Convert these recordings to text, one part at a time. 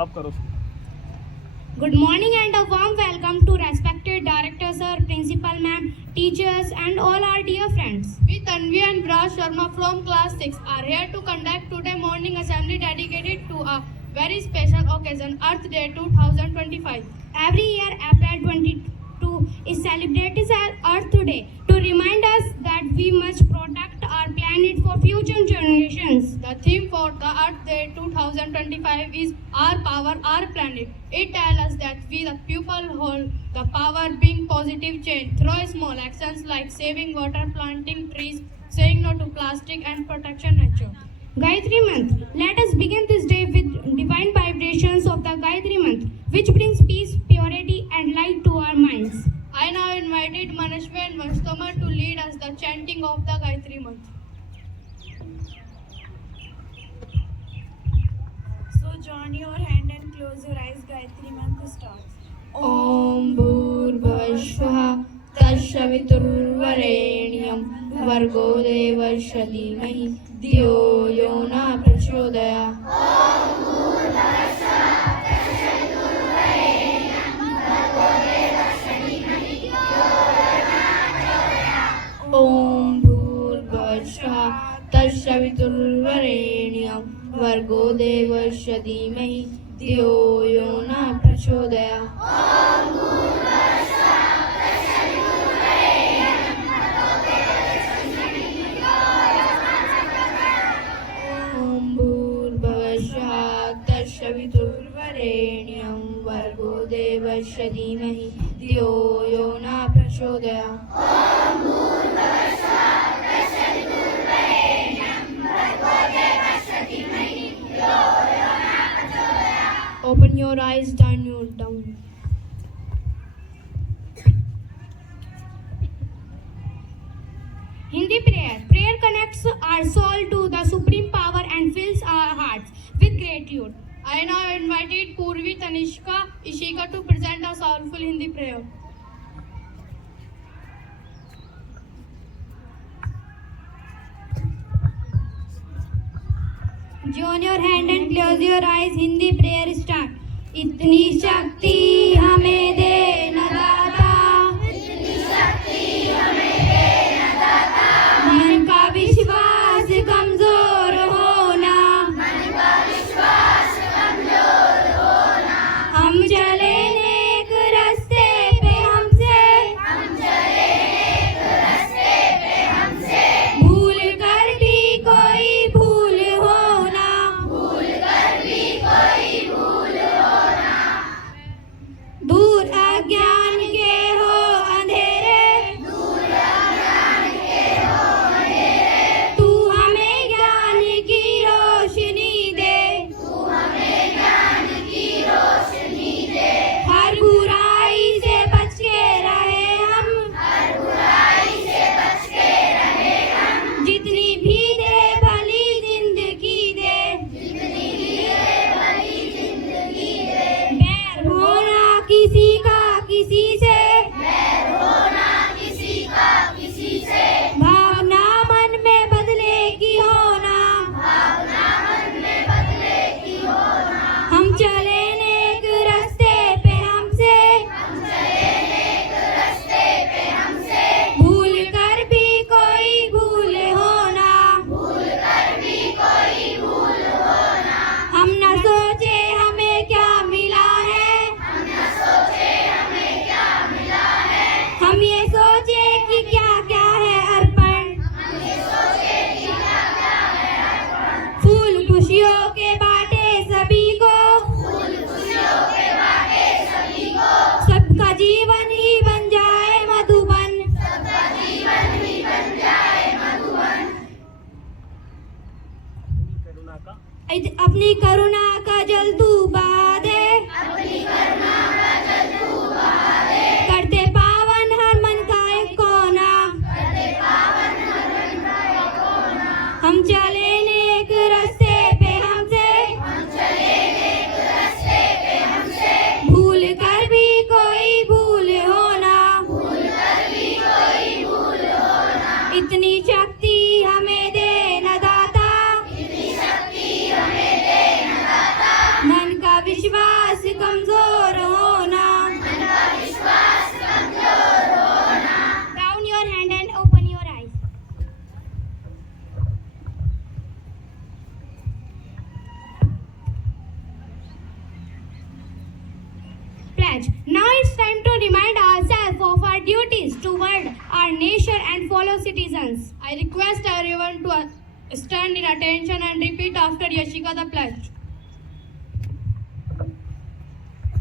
अब करो। Good morning and a warm welcome to respected director sir, principal ma'am, teachers and all our dear friends. We Tanvi and Raj Sharma from class 6 are here to conduct today morning assembly dedicated to a very special occasion, Earth Day 2025. Every year April 22 is celebrated as Earth Day to remind us that we must protect our planet for future generations. The theme for the Earth Day 2025 is Our Power, Our Planet. It tells us that we the people hold the power being positive change through small actions like saving water, planting trees, saying no to plastic and protecting nature. Gayatri Month. Let us begin this day with divine vibrations of the Gayatri Month, which brings peace, purity, and light to our minds. I now invited Manashvi and Vanstoma to lead us the chanting of the Gayatri Month. So join your hand and close your eyes. Gayatri Mantra starts. ॐ भूर्भुवस्सुः तत्सवितुर्वरेण्यं भर्गो देवस्य धीमहि धियो यो न प्रचोदयात्। ॐ भूर्भुवस्सुः तत्सवितुर्वरेण्यं भर्गो देवस्य धीमहि धियो यो न प्रचोदयात्। ॐ भूर्भुवस्सुः तत्सवितुर्वरेण्यं भर्गो देवस्य धीमहि धियो यो न प्रचोदयात्। Open your eyes, turn you down. Hindi prayer. Prayer connects our soul to the supreme power and fills our hearts with gratitude. I now invited Purvi, Tanishka, Ishika to present a soulful Hindi prayer. Join your hand and close your eyes. Hindi prayer start. इतनी शक्ति हमें दे न दाता, मन का विश्वास कमजोर होना, हम चले नेक रास्ते पे हमसे भूल कर भी कोई भूल होना, विश्वास कमजोर होना। Down your hand and open your eyes. Pledge. Now it's time to remind ourselves of our duties toward our nation and fellow citizens. I request everyone to stand in attention and repeat after Yashika the pledge.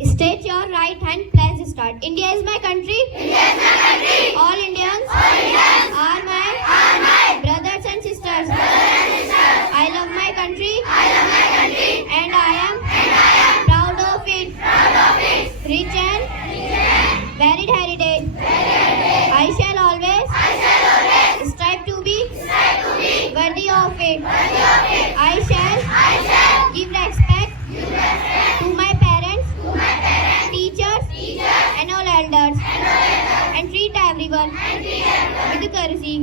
State your right hand, pledge start. India is my country. India is my country. All Indians. Are my brothers and sisters. I love my country. And I am proud of it. Rich and varied heritage. I shall always strive to be worthy of it. I shall give respect to my parents, teachers, and all elders, and treat everyone with courtesy.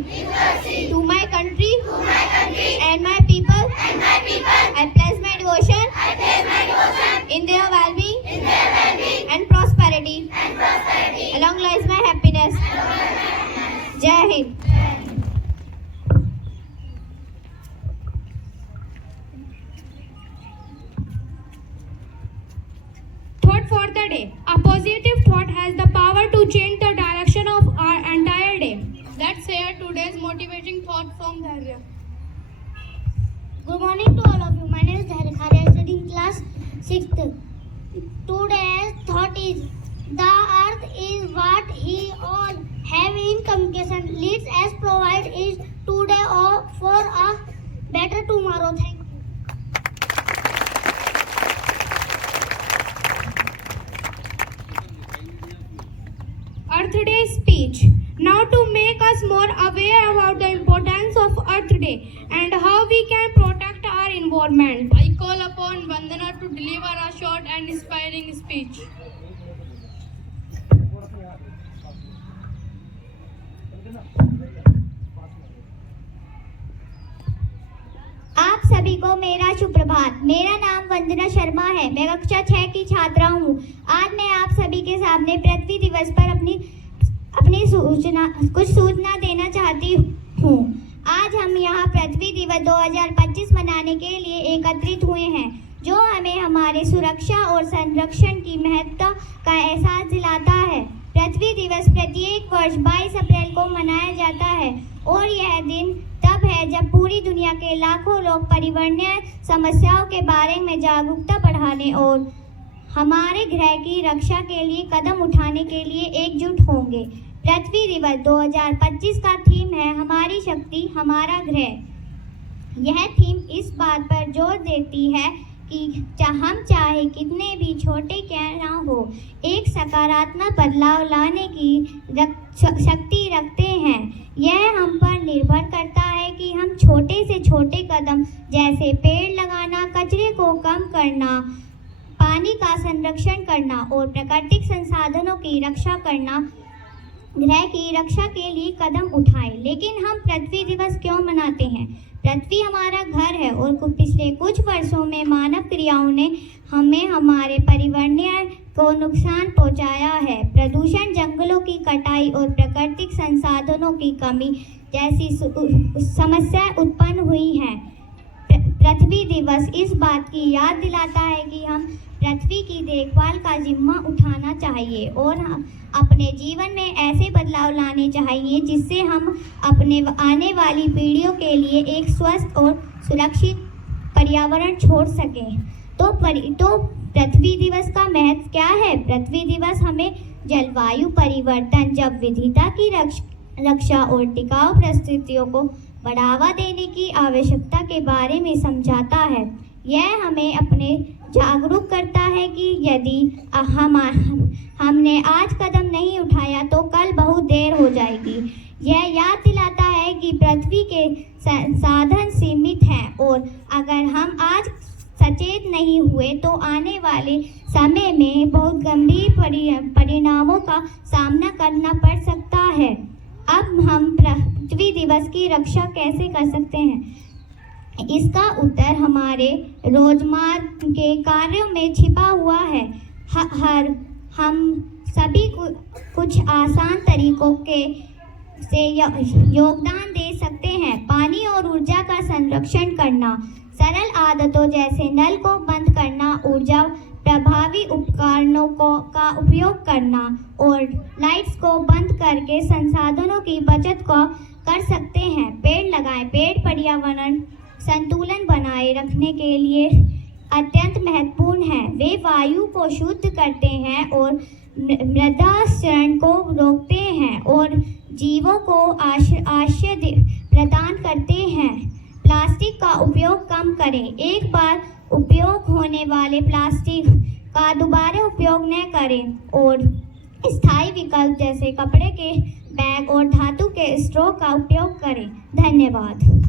To my country and my people, I pledge my devotion in their well-being and prosperity. Along lies my happiness. Jai Hind. Thought for the day. A positive thought has the power to change the direction of our entire day. Let's hear today's motivating thought from Dharya. Good morning to all of you. My name is Dharya. I am studying class 6th. Today's thought is the earth is what we all have in communication. Let's us provide it today or for a better tomorrow. Thank you. Earth Day speech. Now to make us more aware about the importance of Earth Day and how we can protect our environment. I call upon Vandana to deliver a short and inspiring speech. आप सभी को मेरा शुभ प्रभात। मेरा नाम वंदना शर्मा है। मैं कक्षा 6 की छात्रा हूँ। आज मैं आप सभी के सामने पृथ्वी दिवस पर अपनी कुछ सूचना देना चाहती हूँ। आज हम यहाँ पृथ्वी दिवस 2025 मनाने के लिए एकत्रित हुए हैं, जो हमें हमारे सुरक्षा और संरक्षण की महत्ता का एहसास दिलाता है। पृथ्वी दिवस प्रत्येक वर्ष 22 अप्रैल को मनाया जाता है और यह दिन तब है जब पूरी दुनिया के लाखों लोग पर्यावरणीय समस्याओं के बारे में जागरूकता बढ़ाने और हमारे ग्रह की रक्षा के लिए कदम उठाने के लिए एकजुट होंगे। पृथ्वी दिवस 2025 का थीम है हमारी शक्ति हमारा ग्रह। यह थीम इस बात पर जोर देती है कि हम चाहे कितने भी छोटे क्यों ना हो, एक सकारात्मक बदलाव लाने की शक्ति रखते हैं। यह हम पर निर्भर करता है कि हम छोटे से छोटे कदम जैसे पेड़ लगाना, कचरे को कम करना, पानी का संरक्षण करना और प्राकृतिक संसाधनों की रक्षा करना, ग्रह की रक्षा के लिए कदम उठाएं। लेकिन हम पृथ्वी दिवस क्यों मनाते हैं? पृथ्वी हमारा घर है और पिछले कुछ वर्षों में मानव क्रियाओं ने हमें हमारे पर्यावरण को नुकसान पहुंचाया है। प्रदूषण, जंगलों की कटाई और प्राकृतिक संसाधनों की कमी जैसी समस्याएं उत्पन्न हुई हैं। पृथ्वी दिवस इस बात की याद दिलाता है कि हम पृथ्वी की देखभाल का जिम्मा उठाना चाहिए और अपने जीवन में ऐसे बदलाव लाने चाहिए जिससे हम अपने आने वाली पीढ़ियों के लिए एक स्वस्थ और सुरक्षित पर्यावरण छोड़ सकें। तो पृथ्वी दिवस का महत्व क्या है? पृथ्वी दिवस हमें जलवायु परिवर्तन, जैव विविधता की रक्षा और टिकाऊ परिस्थितियों को बढ़ावा देने की आवश्यकता के बारे में समझाता है। यह हमें अपने जागरूक करता है कि यदि हमने आज कदम नहीं उठाया तो कल बहुत देर हो जाएगी। यह याद दिलाता है कि पृथ्वी के संसाधन सीमित हैं और अगर हम आज सचेत नहीं हुए तो आने वाले समय में बहुत गंभीर परिणामों का सामना करना पड़ सकता है। अब हम पृथ्वी दिवस की रक्षा कैसे कर सकते हैं? इसका उत्तर हमारे रोजमर्रा के कार्यों में छिपा हुआ है। हम सभी कुछ आसान तरीकों से योगदान दे सकते हैं। पानी और ऊर्जा का संरक्षण करना, सरल आदतों जैसे नल को बंद करना, ऊर्जा प्रभावी उपकरणों का उपयोग करना और लाइट्स को बंद करके संसाधनों की बचत को कर सकते हैं। पेड़ लगाएं। पेड़ पर्यावरण संतुलन बनाए रखने के लिए अत्यंत महत्वपूर्ण है। वे वायु को शुद्ध करते हैं और मृदा क्षरण को रोकते हैं और जीवों को आश्रय प्रदान करते हैं। प्लास्टिक का उपयोग कम करें। एक बार उपयोग होने वाले प्लास्टिक का दोबारा उपयोग न करें और स्थायी विकल्प जैसे कपड़े के बैग और धातु के स्ट्रॉ का उपयोग करें। धन्यवाद।